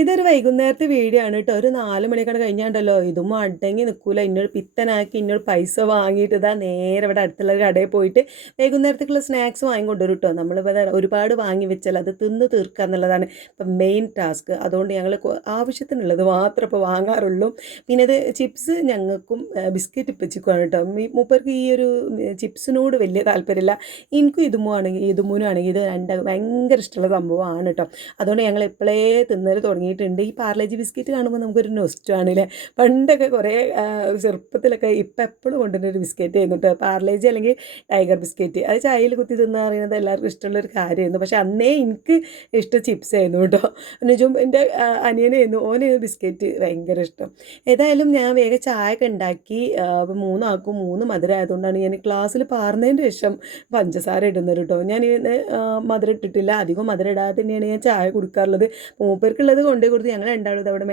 ഇതൊരു വൈകുന്നേരത്തെ വീഡിയോ ആണ് കേട്ടോ. ഒരു 4 മണിയൊക്കെ കഴിഞ്ഞാണ്ടല്ലോ ഇതും അടങ്ങി നിൽക്കൂല. ഇന്നോട് പിത്തനാക്കി ഇന്നോട് പൈസ വാങ്ങിയിട്ട് ഇതാ നേരെ ഇവിടെ അടുത്തുള്ള ഒരു കടയിൽ പോയിട്ട് വൈകുന്നേരത്തേക്കുള്ള സ്നാക്സ് വാങ്ങിക്കൊണ്ടുവരും കേട്ടോ. നമ്മളിപ്പോൾ ഒരുപാട് വാങ്ങി വെച്ചാൽ അത് തിന്ന് തീർക്കുക എന്നുള്ളതാണ് ഇപ്പം മെയിൻ ടാസ്ക്. അതുകൊണ്ട് ഞങ്ങൾ ആവശ്യത്തിനുള്ളത് മാത്രമേ ഇപ്പോൾ വാങ്ങാറുള്ളൂ. പിന്നെ അത് ചിപ്സ് ഞങ്ങൾക്കും ബിസ്ക്കറ്റ് ഇപ്പച്ചിക്കുമാണ് കേട്ടോ. മൂപ്പർക്ക് ഈ ഒരു ചിപ്സിനോട് വലിയ താല്പര്യമില്ല. എനിക്കും ഇതുമൂനാണെങ്കിൽ ഇത് ഭയങ്കര ഇഷ്ടമുള്ള സംഭവമാണ് കേട്ടോ. അതുകൊണ്ട് ഞങ്ങൾ എപ്പോഴേ തിന്നൽ തുടങ്ങിയിട്ടുണ്ട്. ഈ പാർലേജി ബിസ്ക്കറ്റ് കാണുമ്പോൾ നമുക്കൊരു നൊസ്റ്റാണല്ലേ. പണ്ടൊക്കെ കുറേ ചെറുപ്പത്തിലൊക്കെ ഇപ്പം എപ്പോഴും കൊണ്ടുവരുന്നൊരു ബിസ്ക്കറ്റ് ആയിരുന്നു കേട്ടോ, പാർലേജി അല്ലെങ്കിൽ ടൈഗർ ബിസ്ക്കറ്റ്. അത് ചായയിൽ കുത്തി തിന്നാ പറയുന്നത് എല്ലാവർക്കും ഇഷ്ടമുള്ളൊരു കാര്യമായിരുന്നു. പക്ഷെ അന്നേ എനിക്ക് ഇഷ്ടം ചിപ്സ് ആയിരുന്നു കേട്ടോ. എന്നുവെച്ചും എൻ്റെ അനിയനായിരുന്നു, ഓന് ബിസ്ക്കറ്റ് ഭയങ്കര ഇഷ്ടം. ഏതായാലും ഞാൻ വേഗം ചായ ഒക്കെ ഉണ്ടാക്കി. മൂന്നാക്കും 3 മധുരം ആയതുകൊണ്ടാണ് ഞാൻ ക്ലാസ്സിൽ പാർന്നതിൻ്റെ ശേഷം പഞ്ചസാര ഇടുന്നത് കേട്ടോ. ഞാൻ മധുരം ഇട്ടിട്ടില്ല, അധികം മധുരം ഇടാതെ തന്നെയാണ് ഞാൻ ചായ കുടിക്കാറുള്ളത്. മൂപ്പർക്കുള്ളത് കൊണ്ടേ കൊടുത്ത് ഞങ്ങൾ രണ്ടാളും അവിടെ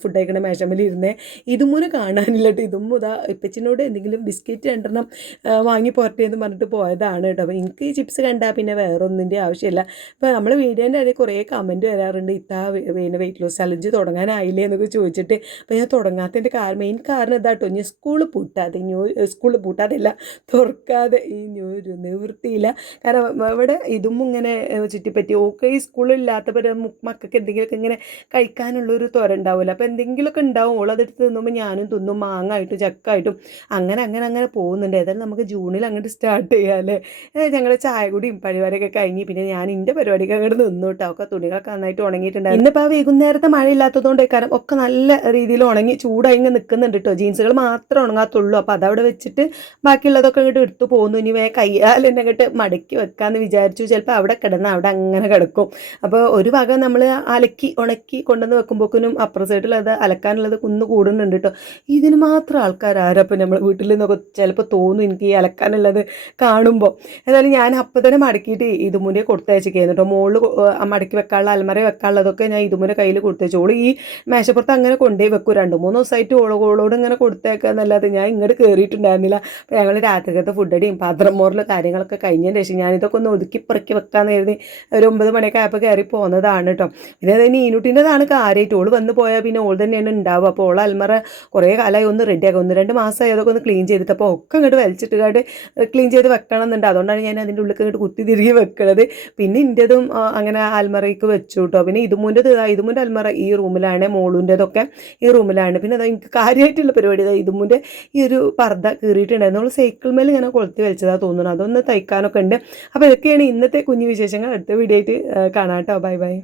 ഫുഡ് കഴിക്കണ മേശമ്മൽ ഇരുന്നേ. ഇതുമൂന്ന് കാണാനില്ല കേട്ടോ. ഇതാ ഇപ്പച്ചിനോട് എന്തെങ്കിലും ബിസ്ക്കറ്റ് 2 വാങ്ങി പോരട്ടെ എന്ന് പറഞ്ഞിട്ട് പോയതാണ് കേട്ടോ. അപ്പോൾ എനിക്ക് ഈ ചിപ്സ് കണ്ടാൽ പിന്നെ വേറെ ഒന്നിൻ്റെ ആവശ്യമില്ല. ഇപ്പോൾ നമ്മൾ വീഡിയോൻ്റെ ഇടയിൽ കുറേ കമൻറ്റ് വരാറുണ്ട്, പിന്നെ വെയിറ്റ് ലോസ് ചലഞ്ച് തുടങ്ങാനായില്ലേ എന്നൊക്കെ ചോദിച്ചിട്ട്. അപ്പോൾ ഞാൻ തുടങ്ങാത്തതിൻ്റെ മെയിൻ കാരണം ഇതാട്ടോ, ഇനി സ്കൂൾ പൂട്ടാതെയല്ല തുറക്കാതെ ഒരു നിവൃത്തിയില്ല. കാരണം ഇവിടെ ഇതും ഇങ്ങനെ ചുറ്റിപ്പറ്റി ഓക്കെ ഈ സ്കൂളില്ലാത്തവർ മക്കൾക്ക് എന്തെങ്കിലുമൊക്കെ ഇങ്ങനെ കഴിക്കാനുള്ളൊരു ത്വര ഉണ്ടാവില്ല. അപ്പോൾ എന്തെങ്കിലുമൊക്കെ ഉണ്ടാവും. ഓളതെടുത്ത് തിന്നുമ്പോൾ ഞാനും തിന്നും, മാങ്ങായിട്ടും ചക്കായിട്ടും അങ്ങനെ പോകുന്നുണ്ട്. ഏതായാലും നമുക്ക് ജൂണിൽ അങ്ങോട്ട് സ്റ്റാർട്ട് ചെയ്യാം അല്ലേ. ഞങ്ങൾ ചായ കൂടിയും പരിപാടിയൊക്കെ കഴിഞ്ഞ് പിന്നെ ഞാൻ എൻ്റെ പരിപാടിക്ക് അങ്ങോട്ട് നിന്നു കേട്ടോ. ഒക്കെ തുണികളൊക്കെ നന്നായിട്ട് ഉണങ്ങിയിട്ടുണ്ട്. ഇന്നിപ്പോൾ വൈകുന്നേരത്തെ മഴ ഇല്ലാത്തതുകൊണ്ട് കാരണം ഒക്കെ നല്ല രീതിയിൽ ഉണങ്ങി ചൂടായി ഇങ്ങനെ നിൽക്കുന്നുണ്ട് കേട്ടോ. ജീൻസുകൾ മാത്രമേ ഉണങ്ങാത്തുള്ളൂ. അപ്പോൾ അതവിടെ വെച്ചിട്ട് ബാക്കിയുള്ളതൊക്കെ അങ്ങോട്ട് എടുത്തു പോകുന്നു. ഇനി കയ്യാൽ എന്നെ അങ്ങോട്ട് മടക്കി വെക്കാമെന്ന് വിചാരിച്ചു. ചിലപ്പോൾ അവിടെ അവിടെ അങ്ങനെ കിടക്കും. അപ്പോൾ ഒരു വക നമ്മൾ ഉണക്കി കൊണ്ടുവന്ന് വെക്കുമ്പോഴേക്കും അപ്പുറ സൈഡിലത് അലക്കാനുള്ളത് കൂടുന്നുണ്ട് കേട്ടോ. ഇതിന് മാത്രം ആൾക്കാരാരപ്പോൾ നമ്മൾ വീട്ടിൽ നിന്നൊക്കെ ചിലപ്പോൾ തോന്നും എനിക്ക് ഈ അലക്കാനുള്ളത് കാണുമ്പോൾ. ഏതായാലും ഞാൻ അപ്പം തന്നെ മടക്കിയിട്ട് ഇതുമുന്നേ കൊടുത്തയച്ചിരിക്കുന്നു കേട്ടോ. മുകളിൽ മടക്കി വെക്കാനുള്ള അലമറ വെക്കാനുള്ളതൊക്കെ ഞാൻ ഇതുമുന്നേ കയ്യിൽ കൊടുത്തയച്ചോളൂ. ഈ മേശപ്പുറത്ത് അങ്ങനെ കൊണ്ടുപോയി വെക്കും. 2-3 ദിവസമായിട്ട് ഓളോട് ഇങ്ങനെ കൊടുത്തേക്കുക എന്നല്ലാതെ ഞാൻ ഇങ്ങോട്ട് കയറിയിട്ടുണ്ടായിരുന്നില്ല. അപ്പോൾ ഞങ്ങൾ രാത്രിക്കത്തെ ഫുഡടിയും പാത്രം മോറിൽ കാര്യങ്ങളൊക്കെ കഴിഞ്ഞതിന് ശേഷം ഞാനിതൊക്കെ ഒന്ന് ഒതുക്കി പെറുക്കി വെക്കാമെന്ന് കരുതി ഒരു 9 മണിയൊക്കെ ആയപ്പോൾ കയറി പോകുന്നതാണ് കേട്ടോ. പിന്നെ അത് നീനുട്ടിൻ്റെതാണ് കാര്യമായിട്ട്. ഓൾ വന്ന് പോയാൽ പിന്നെ ഓൾ തന്നെയാണ് ഉണ്ടാവുക. അപ്പോൾ ഓൾ അൽമറ കുറേ കാലമായി ഒന്ന് റെഡിയാക്കുക. 1-2 മാസമായി അതൊക്കെ ഒന്ന് ക്ലീൻ ചെയ്തിട്ട്. അപ്പോൾ ഒക്കെ ഇങ്ങോട്ട് വലിച്ചിട്ട് ക്ലീൻ ചെയ്ത് വെക്കണം എന്നുണ്ട്. അതുകൊണ്ടാണ് ഞാൻ അതിൻ്റെ ഉള്ളിൽ ഇങ്ങോട്ട് കുത്തി തിരികെ വെക്കുന്നത്. പിന്നെ ഇൻ്റെതും അങ്ങനെ അൽമറയ്ക്ക് വെച്ചു കേട്ടോ. പിന്നെ ഇതുമുൻ്റെ അൽമറ ഈ റൂമിലാണ്, മോളുൻ്റെതൊക്കെ ഈ റൂമിലാണ്. പിന്നെ അത് എനിക്ക് കാര്യമായിട്ടുള്ള പരിപാടി ഇതുമുൻ്റെ ഈ ഒരു പർദ്ദ കീറിയിട്ടുണ്ടായിരുന്നു. നമ്മൾ സൈക്കിൾ മേൽ ഇങ്ങനെ കൊളുത്തി വലിച്ചതാണ് തോന്നുന്നു. അതൊന്ന് തയ്ക്കാനൊക്കെ ഉണ്ട്. അപ്പോൾ ഇതൊക്കെയാണ് ഇന്നത്തെ കുഞ്ഞു വിശേഷങ്ങൾ. അടുത്ത വീഡിയോ ആയിട്ട് കാണാം കേട്ടോ. ബൈ.